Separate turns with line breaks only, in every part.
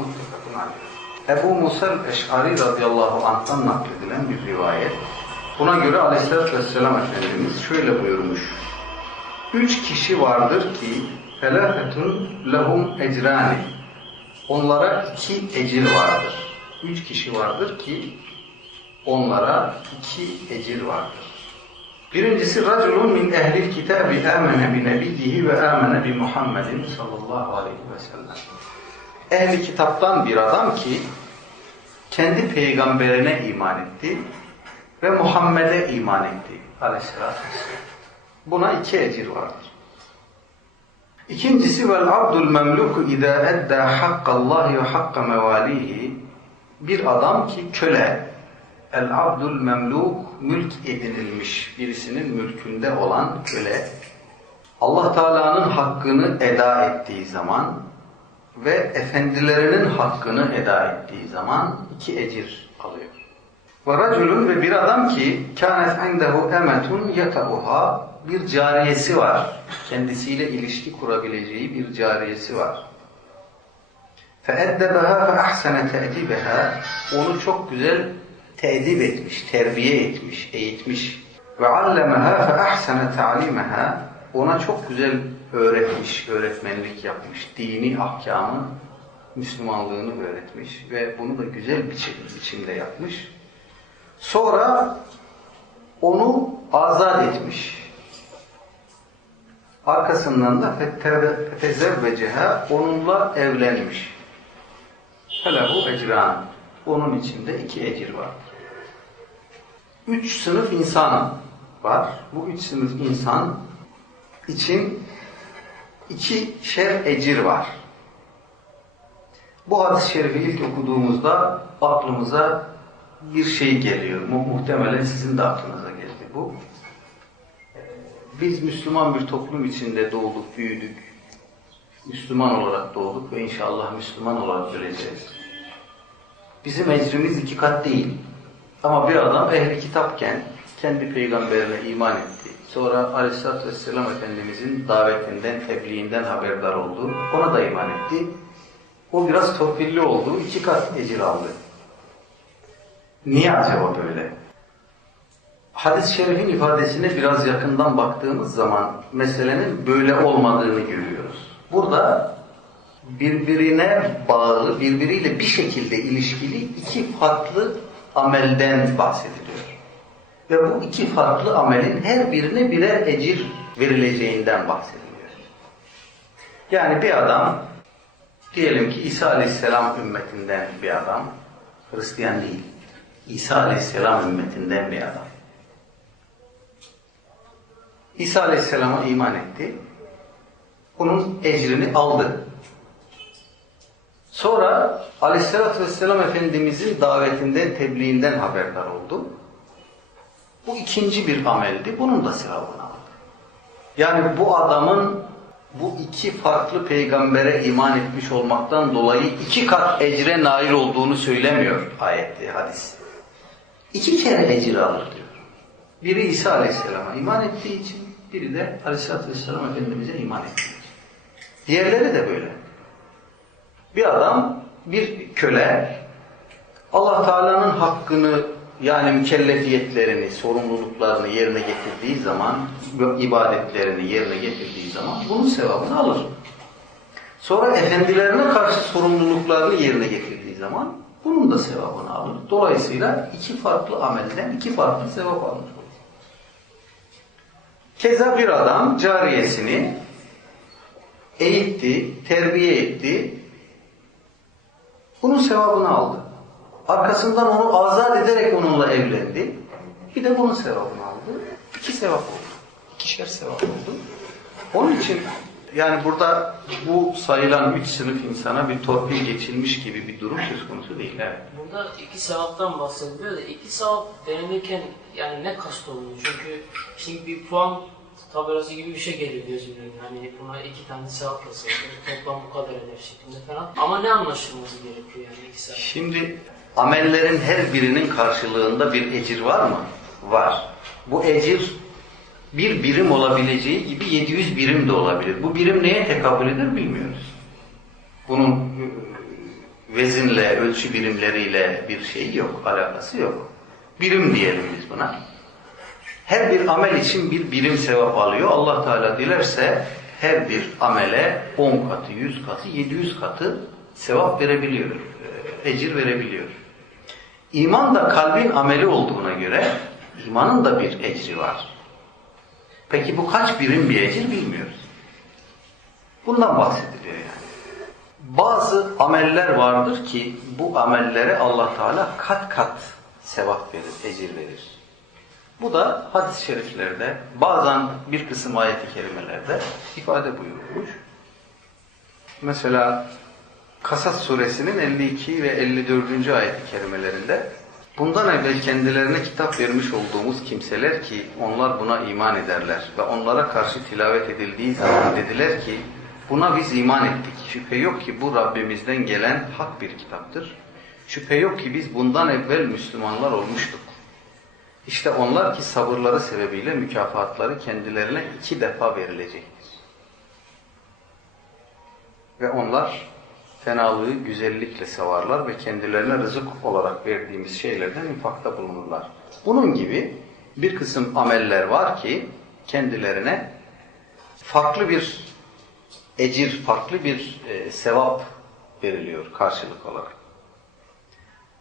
Muttefakun aleyh. Ebu Musa el-Eş'ari radıyallahu anh'tan nakledilen bir rivayet. Buna göre aleyhissalatü vesselam Efendimiz şöyle buyurmuş. Üç kişi vardır ki felâfetun lehum ecrani. Onlara iki ecir vardır. Üç kişi vardır ki onlara iki ecir vardır. Birincisi raculun min ehlil kitabi amene bi nebiyyihi ve amene bi Muhammedin sallallahu aleyhi ve sellem. Ehli kitaptan bir adam ki kendi peygamberine iman etti ve Muhammed'e iman etti aleyhissalatü vesselam. Buna iki ecir vardır. İkincisi vel abdul memluku izâ eddâ hakkallahi ve hakka mevalihi bir adam ki köle el abdul memluk mülk edinilmiş birisinin mülkünde olan köle Allah Teala'nın hakkını eda ettiği zaman ve efendilerinin hakkını eda ettiği zaman iki ecir alıyor. Ve raculun ve bir adam ki kânet indehu emetun yata'uha bir cariyesi var. Kendisiyle ilişki kurabileceği bir cariyesi var. فَاَدَّبَهَا فَاَحْسَنَ تَأْدِبَهَا Onu çok güzel teedip etmiş, terbiye etmiş, eğitmiş. وَعَلَّمَهَا فَاَحْسَنَ تَعْلِيمَهَا Ona çok güzel öğretmiş, öğretmenlik yapmış. Dini ahkamı, Müslümanlığını öğretmiş ve bunu da güzel bir biçimde yapmış. Sonra onu azat etmiş. Arkasından da fetezevveceha onunla evlenmiş. Felehu ecran. Onun içinde iki ecir var. Üç sınıf insan var. Bu üç sınıf insan için iki şer ecir var. Bu hadis-i şerifi ilk okuduğumuzda aklımıza bir şey geliyor. Mu muhtemelen sizin de aklınıza geldi bu. Biz Müslüman bir toplum içinde doğduk, büyüdük. Müslüman olarak doğduk ve inşallah Müslüman olarak öleceğiz. Bizim ecrimiz iki kat değil. Ama bir adam ehli kitapken kendi peygamberine iman etti. Sonra Aleyhisselatü Vesselam Efendimizin davetinden, tebliğinden haberdar oldu. Ona da iman etti. O biraz torpilli oldu. iki kat ecir aldı. Niye acaba böyle? Hadis-i şerifin ifadesine biraz yakından baktığımız zaman meselenin böyle olmadığını görüyoruz. Burada birbirine bağlı, birbiriyle bir şekilde ilişkili iki farklı amelden bahsediliyor. Ve bu iki farklı amelin her birine birer ecir verileceğinden bahsediliyor. Yani bir adam, diyelim ki İsa Aleyhisselam ümmetinden bir adam, Hristiyan değil, İsa Aleyhisselam ümmetinden bir adam. İsa Aleyhisselam'a iman etti. Bunun ecrini aldı. Sonra Aleyhisselatü Vesselam Efendimizin davetinden, tebliğinden haberdar oldu. Bu ikinci bir ameldi. Bunun da sevabını aldı. Yani bu adamın bu iki farklı peygambere iman etmiş olmaktan dolayı iki kat ecre nail olduğunu söylemiyor ayette, hadis. İki kere ecir alır diyor. Biri İsa Aleyhisselam'a iman ettiği için, biri de Aleyhisselatü Vesselam Efendimiz'e iman ettiği için. Diğerleri de böyle. Bir adam, bir köle, Allah Teala'nın hakkını yani mükellefiyetlerini, sorumluluklarını yerine getirdiği zaman, ibadetlerini yerine getirdiği zaman bunun sevabını alır. Sonra efendilerine karşı sorumluluklarını yerine getirdiği zaman bunun da sevabını alır. Dolayısıyla iki farklı amelden iki farklı sevap olur. Keza bir adam cariyesini eğitti, terbiye etti, bunun sevabını aldı. Arkasından onu azat ederek onunla evlendi. Bir de bunun sevabını aldı. İki sevap oldu. İkişer sevap oldu. Onun için yani burada bu sayılan üç sınıf insana bir torpil geçilmiş gibi bir durum söz konusu değil. Evet.
Burada iki sevaptan bahsediliyor da iki sevap denilirken yani ne kast oluyor? Çünkü şimdi bir puan tabelası gibi bir şey geliyor gözümün önüne. Hani buna iki tane sevap yazılır. Toplam bu kadar eder şeklinde falan. Ama ne anlaşılması gerekiyor yani iki sevap?
Şimdi amellerin her birinin karşılığında bir ecir var mı? Var. Bu ecir bir birim olabileceği gibi 700 birim de olabilir. Bu birim neye tekabül eder bilmiyoruz. Bunun vezinle, ölçü birimleriyle bir şey yok, alakası yok. Birim diyelim biz buna. Her bir amel için bir birim sevap alıyor. Allah Teala dilerse her bir amele 10 katı, 100 katı, 700 katı sevap verebiliyor, e, ecir verebiliyor. İman da kalbin ameli olduğuna göre imanın da bir ecri var. Peki bu kaç birim bir ecir bilmiyoruz. Bundan bahsediliyor yani. Bazı ameller vardır ki bu amellere Allah Teala kat kat sevap verir, ecir verir. Bu da hadis-i şeriflerde bazen bir kısım ayet-i kerimelerde ifade buyurulmuş. Mesela Kasas suresinin 52 ve 54. ayet-i kerimelerinde bundan evvel kendilerine kitap vermiş olduğumuz kimseler ki onlar buna iman ederler ve onlara karşı tilavet edildiği zaman dediler ki buna biz iman ettik. Şüphe yok ki bu Rabbimizden gelen hak bir kitaptır. Şüphe yok ki biz bundan evvel Müslümanlar olmuştuk. İşte onlar ki sabırları sebebiyle mükafatları kendilerine iki defa verilecektir. Ve onlar fenalığı güzellikle sevarlar ve kendilerine rızık olarak verdiğimiz şeylerden infakta bulunurlar. Bunun gibi bir kısım ameller var ki kendilerine farklı bir ecir, farklı bir e, sevap veriliyor karşılık olarak.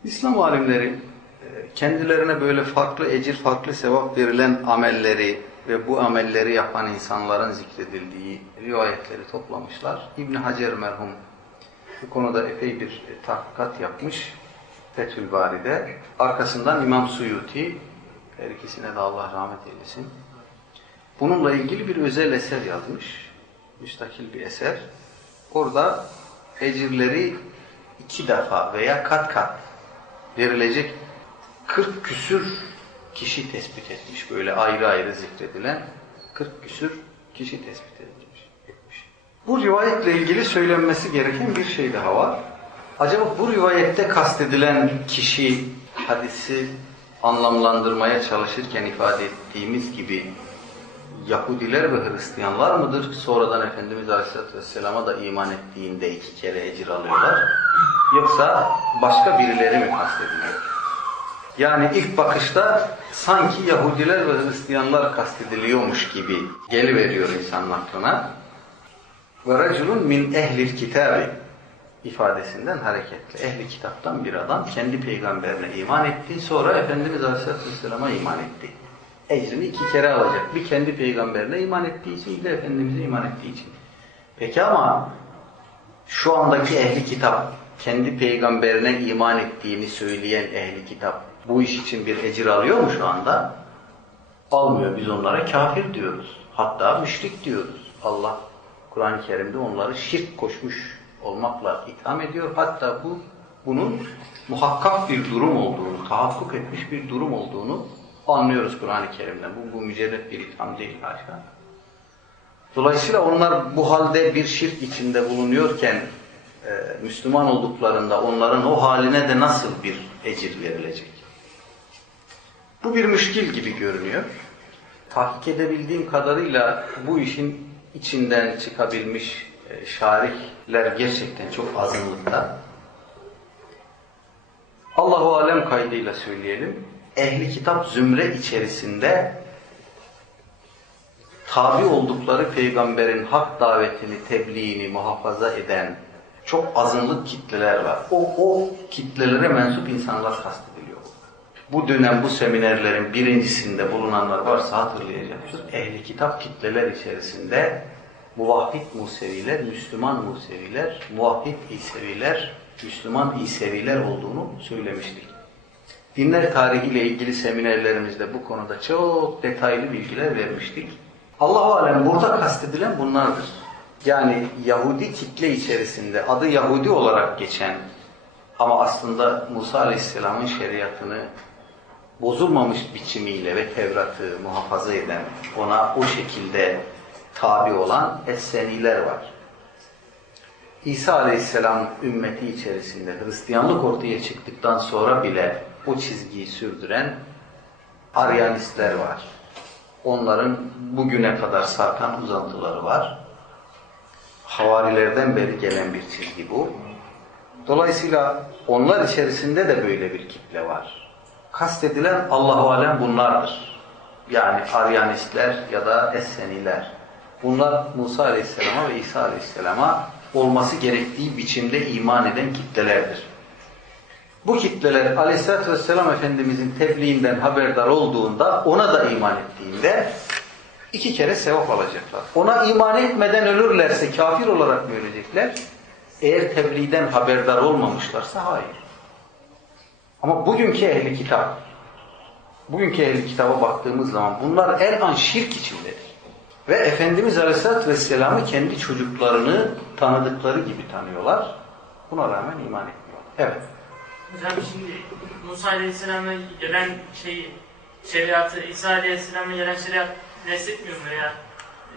İslam alimleri e, kendilerine böyle farklı ecir, farklı sevap verilen amelleri ve bu amelleri yapan insanların zikredildiği rivayetleri toplamışlar. İbn Hacer merhum bu konuda epey bir tahkikat yapmış Fethül Bari'de. Arkasından İmam Suyuti, her ikisine de Allah rahmet eylesin. Bununla ilgili bir özel eser yazmış. Müstakil bir eser. Orada ecirleri iki defa veya kat kat verilecek 40 küsür kişi tespit etmiş. Böyle ayrı ayrı zikredilen 40 küsür kişi tespit etmiş. Bu rivayetle ilgili söylenmesi gereken bir şey daha var. Acaba bu rivayette kastedilen kişi hadisi anlamlandırmaya çalışırken ifade ettiğimiz gibi Yahudiler ve Hristiyanlar mıdır? Sonradan Efendimiz Aleyhisselatü Vesselam'a da iman ettiğinde iki kere ecir alıyorlar. Yoksa başka birileri mi kastediliyor? Yani ilk bakışta sanki Yahudiler ve Hristiyanlar kastediliyormuş gibi geliveriyor insanın aklına. Ve raculun min ehlil kitabi ifadesinden hareketle. Ehli kitaptan bir adam kendi peygamberine iman etti. Sonra Efendimiz Aleyhisselatü Vesselam'a iman etti. Ecrini iki kere alacak. Bir kendi peygamberine iman ettiği için, bir de Efendimiz'e iman ettiği için. Peki ama şu andaki ehli kitap kendi peygamberine iman ettiğini söyleyen ehli kitap bu iş için bir ecir alıyor mu şu anda? Almıyor. Biz onlara kafir diyoruz. Hatta müşrik diyoruz. Allah Kur'an-ı Kerim'de onları şirk koşmuş olmakla itham ediyor. Hatta bu bunun muhakkak bir durum olduğunu, tahakkuk etmiş bir durum olduğunu anlıyoruz Kur'an-ı Kerim'den. Bu, bu mücerret bir itham değil haşa. Dolayısıyla onlar bu halde bir şirk içinde bulunuyorken e, Müslüman olduklarında onların o haline de nasıl bir ecir verilecek? Bu bir müşkil gibi görünüyor. Tahkik edebildiğim kadarıyla bu işin içinden çıkabilmiş e, şarihler gerçekten çok azınlıkta. Allahu alem kaydıyla söyleyelim. Ehli kitap zümre içerisinde tabi oldukları peygamberin hak davetini, tebliğini muhafaza eden çok azınlık kitleler var. O, o kitlelere mensup insanlar kastediliyor. Bu dönem bu seminerlerin birincisinde bulunanlar varsa hatırlayacaksınız. Ehli kitap kitleler içerisinde muvahhid Museviler, Müslüman Museviler, muvahhid İseviler, Müslüman İseviler olduğunu söylemiştik. Dinler tarihiyle ilgili seminerlerimizde bu konuda çok detaylı bilgiler vermiştik. Allah-u Alem burada kastedilen bunlardır. Yani Yahudi kitle içerisinde adı Yahudi olarak geçen ama aslında Musa Aleyhisselam'ın şeriatını bozulmamış biçimiyle ve Tevrat'ı muhafaza eden, ona o şekilde tabi olan Esseniler var. İsa Aleyhisselam ümmeti içerisinde Hristiyanlık ortaya çıktıktan sonra bile o çizgiyi sürdüren Aryanistler var. Onların bugüne kadar sarkan uzantıları var. Havarilerden beri gelen bir çizgi bu. Dolayısıyla onlar içerisinde de böyle bir kitle var. Kastedilen Allah-u Alem bunlardır. Yani Aryanistler ya da Esseniler. Bunlar Musa Aleyhisselam'a ve İsa Aleyhisselam'a olması gerektiği biçimde iman eden kitlelerdir. Bu kitleler Aleyhisselatü Vesselam Efendimizin tebliğinden haberdar olduğunda, ona da iman ettiğinde iki kere sevap alacaklar. Ona iman etmeden ölürlerse kafir olarak mı ölecekler? Eğer tebliğden haberdar olmamışlarsa hayır. Ama bugünkü ehli kitap, bugünkü ehli kitaba baktığımız zaman bunlar her an şirk içindedir. Ve Efendimiz Aleyhisselatü Vesselam'ı kendi çocuklarını tanıdıkları gibi tanıyorlar. Buna rağmen iman etmiyorlar. Evet.
Hocam şimdi Musa Aleyhisselam'a gelen şeyi, şeriatı, İsa Aleyhisselam'a gelen şeriat nesletmiyor mu veya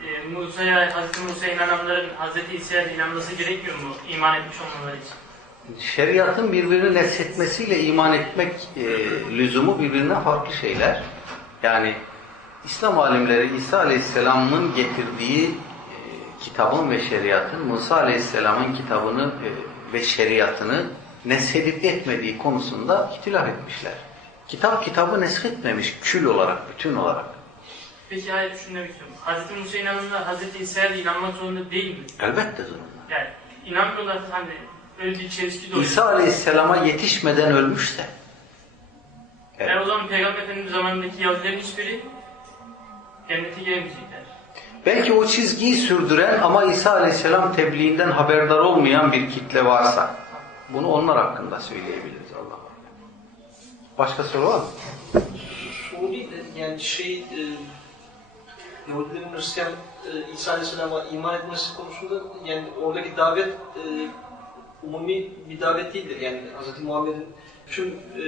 e, Musa'ya, Hazreti Musa'ya inananların Hazreti İsa'ya inanması gerekmiyor mu iman etmiş olmaları için?
Şeriatın birbirini neshetmesiyle iman etmek e, lüzumu birbirinden farklı şeyler. Yani İslam alimleri İsa Aleyhisselam'ın getirdiği e, kitabın ve şeriatın Musa Aleyhisselam'ın kitabını e, ve şeriatını neshedip etmediği konusunda ihtilaf etmişler. Kitap kitabı neshetmemiş kül olarak, bütün olarak.
Peki hayır şunu demek istiyorum. Hazreti Musa inananlar Hazreti İsa'ya inanmak zorunda değil mi?
Elbette zorunda.
Yani inanmıyorlar hani bir çelişki de.
İsa Aleyhisselam'a yetişmeden ölmüşse Evet.
Yani o zaman Peygamber Efendimiz zamanındaki Yahudilerin hiçbiri cennete giremeyecekler.
Belki o çizgiyi sürdüren ama İsa Aleyhisselam tebliğinden haberdar olmayan bir kitle varsa bunu onlar hakkında söyleyebiliriz Allah. Başka soru var mı?
Değil de yani şey e, Yahudilerin Hristiyan e, İsa Aleyhisselam'a iman etmesi konusunda yani oradaki davet e, umumi bir davet değildir. Yani Hz. Muhammed'in tüm e,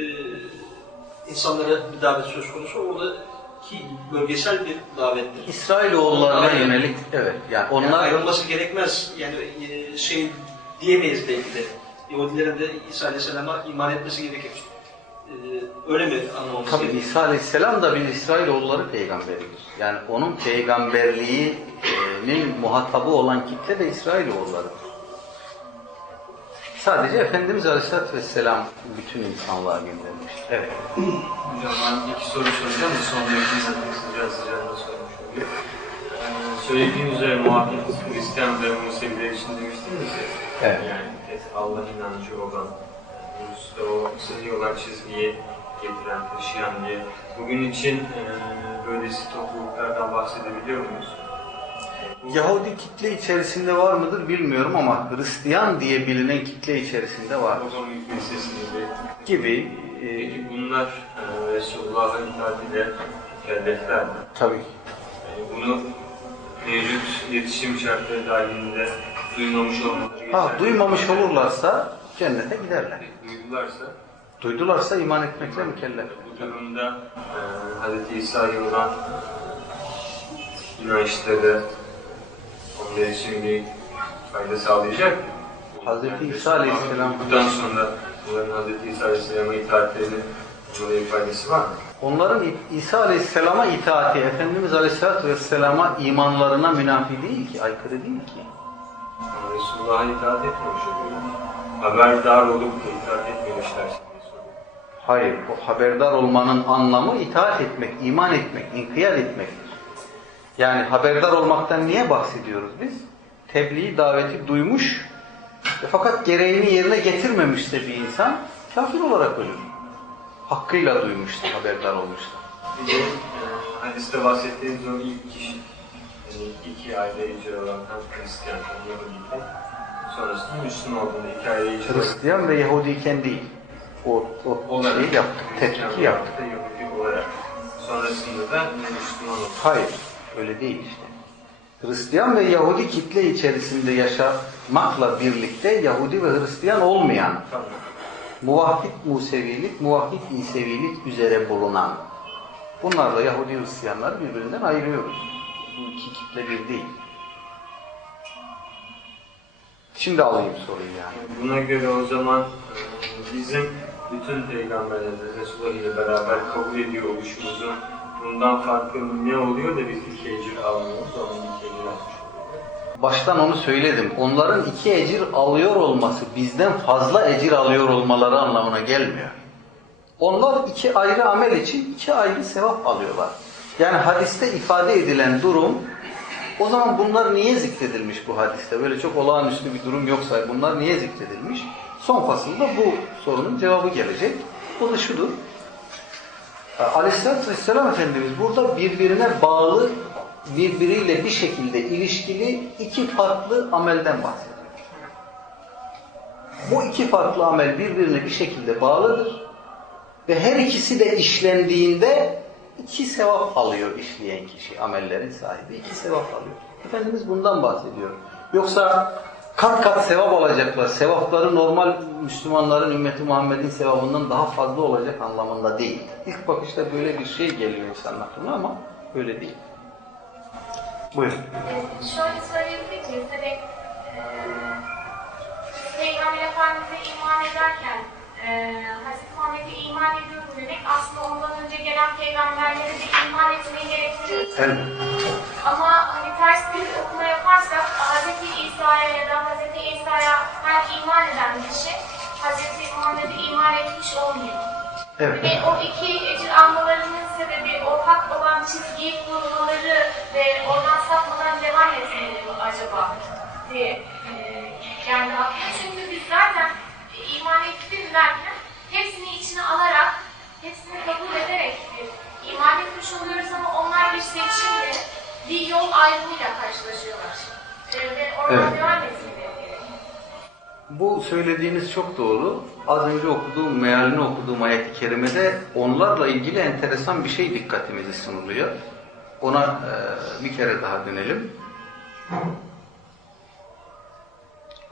insanlara bir davet söz konusu. Oradaki bölgesel bir davettir.
İsrailoğullarına
Aynen.
yönelik evet yani
Onlar
onlar
ayrılması gerekmez. Yani e, şey diyemeyiz belki de. Yahudilerin de İsa Aleyhisselam'a iman etmesi gerekir. E, öyle mi anlamamız
tabii
gerekiyor?
İsa Aleyhisselam da bir İsrailoğulları peygamberidir. Yani onun peygamberliğinin muhatabı olan kitle de İsrailoğullarıdır. Sadece Efendimiz Aleyhisselatü Vesselam bütün insanlığa göndermiştir. Evet.
Hocam ben iki soru soracağım da sondaki sıcağı sıcağına sormuş oluyor. Ee, söylediğim üzere muhakkak Hristiyan ve Museviler için demiştiniz ya.
Evet.
Yani Allah inancı olan, Rus'ta o sahih olan çizgiyi getiren, taşıyan diye. Bugün için e, böylesi topluluklardan bahsedebiliyor muyuz?
Yahudi kitle içerisinde var mıdır bilmiyorum ama Hristiyan diye bilinen kitle içerisinde var gibi e,
Peki bunlar e, Resulullah'a itaat ile mükellefler mi?
tabii
Yani bunu mevcut iletişim şartları dahilinde duymamış olmaları
ha, duymamış olurlarsa cennete giderler.
Duydularsa
Duydularsa iman etmekle mükellef.
bu durumda e, Hz. İsa'ya olan inançları onlar için bir fayda sağlayacak?
Hz. İsa Aleyhisselam-
Bundan sonra bunların Hz. İsa Aleyhisselam'a itaatlerinin böyle bir faydası var mı?
Onların İsa Aleyhisselam'a itaati, Efendimiz Aleyhisselatü Vesselam'a imanlarına münafi değil ki, aykırı değil ki.
Resulullah'a itaat etmemiş. Haberdar olup da itaat etmemişler.
Hayır, bu haberdar olmanın anlamı itaat etmek, iman etmek, inkiyat etmektir. Yani haberdar olmaktan niye bahsediyoruz biz? Tebliğ, daveti duymuş e fakat gereğini yerine getirmemişse bir insan kafir olarak ölür. Hakkıyla duymuşsa, haberdar olmuşsa.
Bir de e, hadiste bahsettiğimiz o ilk kişi, yani iki aile icra olan Hristiyan hem Yahudi sonrasında Müslüman olduğunda iki aile icra
Hristiyan ve Yahudiyken değil. O, o şeyi yaptık, tetkiki yaptık.
Yahudi olarak sonrasında da Müslüman oldu.
Hayır, öyle değil işte. Hristiyan ve Yahudi kitle içerisinde yaşamakla birlikte Yahudi ve Hristiyan olmayan, muvahhid Musevilik, muvahhid İsevilik üzere bulunan, bunlarla Yahudi Hristiyanları birbirinden ayırıyoruz. Bu iki kitle bir değil. Şimdi alayım soruyu yani.
Buna göre o zaman e, bizim bütün peygamberleri Resulullah ile beraber kabul ediyor oluşumuzun bundan farkı ne oluyor da biz iki ecir almıyoruz, onun iki ecir almış.
Baştan onu söyledim. Onların iki ecir alıyor olması bizden fazla ecir alıyor olmaları anlamına gelmiyor. Onlar iki ayrı amel için iki ayrı sevap alıyorlar. Yani hadiste ifade edilen durum o zaman bunlar niye zikredilmiş bu hadiste? Böyle çok olağanüstü bir durum yoksa bunlar niye zikredilmiş? Son fasılda bu sorunun cevabı gelecek. Bu da şudur. Aleyhisselatü Vesselam Efendimiz burada birbirine bağlı, birbiriyle bir şekilde ilişkili iki farklı amelden bahsediyor. Bu iki farklı amel birbirine bir şekilde bağlıdır. Ve her ikisi de işlendiğinde iki sevap alıyor işleyen kişi, amellerin sahibi iki sevap alıyor. Efendimiz bundan bahsediyor. Yoksa kat kat sevap alacaklar. Sevapları normal Müslümanların, ümmeti Muhammed'in sevabından daha fazla olacak anlamında değil. İlk bakışta böyle bir şey geliyor insanın aklına ama öyle değil. Buyurun.
Ee, Şöyle söyleyebilir miyiz? Hani e, biz Peygamber Efendimiz'e iman ederken e, Hazreti Muhammed'e iman ediyorum demek aslında ondan önce gelen peygamberlere de iman etmeyi gerektirir.
Elbette.
Ama Her iman eden kişi Hazreti Muhammed'e iman etmiş olmuyor.
Evet.
Ve o iki ecir almalarının sebebi o hak olan çizgiyi kurmaları ve oradan sapmadan devam etmeleri mi acaba diye e, aklıma. Çünkü biz zaten iman ettim derken hepsini içine alarak, hepsini kabul ederek bir iman etmiş oluyoruz ama onlar bir seçimle, bir yol ayrımıyla karşılaşıyorlar. E, ve oradan
Evet.
devam etmeleri.
Bu söylediğiniz çok doğru. Az önce okuduğum, mealini okuduğum ayet-i kerimede onlarla ilgili enteresan bir şey dikkatimizi sunuluyor. Ona e, bir kere daha dönelim.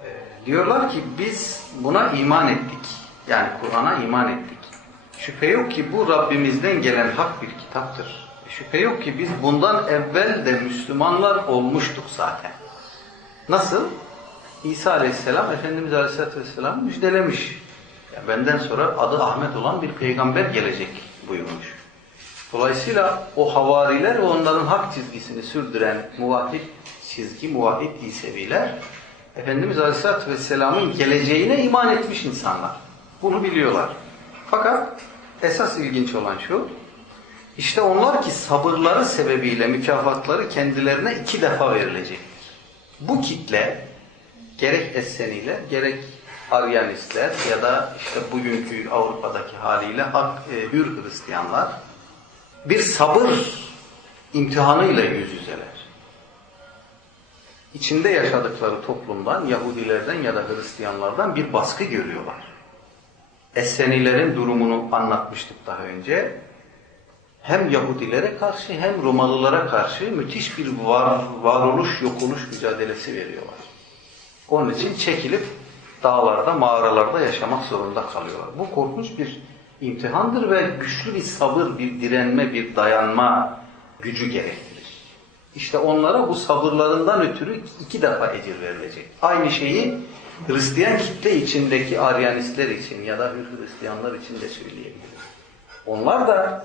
E, diyorlar ki biz buna iman ettik. Yani Kur'an'a iman ettik. Şüphe yok ki bu Rabbimizden gelen hak bir kitaptır. Şüphe yok ki biz bundan evvel de Müslümanlar olmuştuk zaten. Nasıl? İsa Aleyhisselam Efendimiz Aleyhisselatü Vesselam müjdelemiş. Yani benden sonra adı Ahmet olan bir peygamber gelecek buyurmuş. Dolayısıyla o havariler ve onların hak çizgisini sürdüren muvahhid çizgi, muvahhid İseviler Efendimiz Aleyhisselatü Vesselam'ın geleceğine iman etmiş insanlar. Bunu biliyorlar. Fakat esas ilginç olan şu, işte onlar ki sabırları sebebiyle mükafatları kendilerine iki defa verilecek. Bu kitle gerek Esseniler, gerek Aryanistler ya da işte bugünkü Avrupa'daki haliyle hak, e, hür Hristiyanlar bir sabır imtihanıyla yüz yüzeler. İçinde yaşadıkları toplumdan, Yahudilerden ya da Hristiyanlardan bir baskı görüyorlar. Essenilerin durumunu anlatmıştık daha önce. Hem Yahudilere karşı hem Romalılara karşı müthiş bir var, varoluş, yokoluş mücadelesi veriyorlar. Onun için çekilip dağlarda, mağaralarda yaşamak zorunda kalıyorlar. Bu korkunç bir imtihandır ve güçlü bir sabır, bir direnme, bir dayanma gücü gerektirir. İşte onlara bu sabırlarından ötürü iki defa ecir verilecek. Aynı şeyi Hristiyan kitle içindeki Aryanistler için ya da Hristiyanlar için de söyleyebiliriz. Onlar da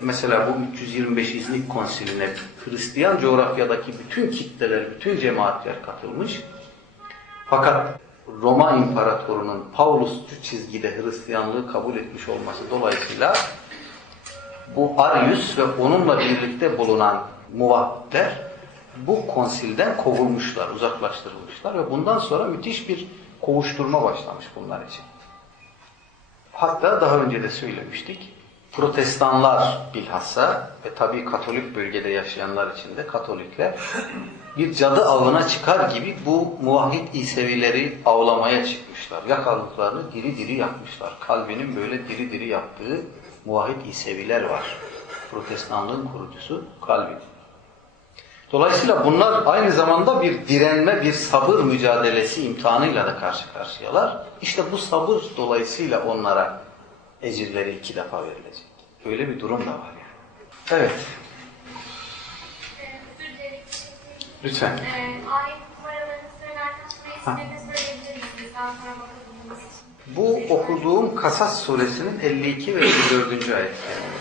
mesela bu 325 İznik Konsili'ne Hristiyan coğrafyadaki bütün kitleler, bütün cemaatler katılmış. Fakat Roma İmparatorunun Paulusçu çizgide Hristiyanlığı kabul etmiş olması dolayısıyla bu Arius ve onunla birlikte bulunan muvahhidler bu konsilden kovulmuşlar, uzaklaştırılmışlar ve bundan sonra müthiş bir kovuşturma başlamış bunlar için. Hatta daha önce de söylemiştik. Protestanlar bilhassa ve tabii Katolik bölgede yaşayanlar için de Katolikler bir cadı avına çıkar gibi bu muvahhid İsevileri avlamaya çıkmışlar. Yakaladıklarını diri diri yapmışlar. Kalbinin böyle diri diri yaptığı muvahhid İseviler var. Protestanlığın kurucusu Calvin. Dolayısıyla bunlar aynı zamanda bir direnme, bir sabır mücadelesi imtihanıyla da karşı karşıyalar. İşte bu sabır dolayısıyla onlara ecirleri iki defa verilecek. Öyle bir durum da var yani. Evet, lütfen.
Ee, söyleyebilir için.
Bu okuduğum Kasas suresinin 52 ve 54. ayetleri.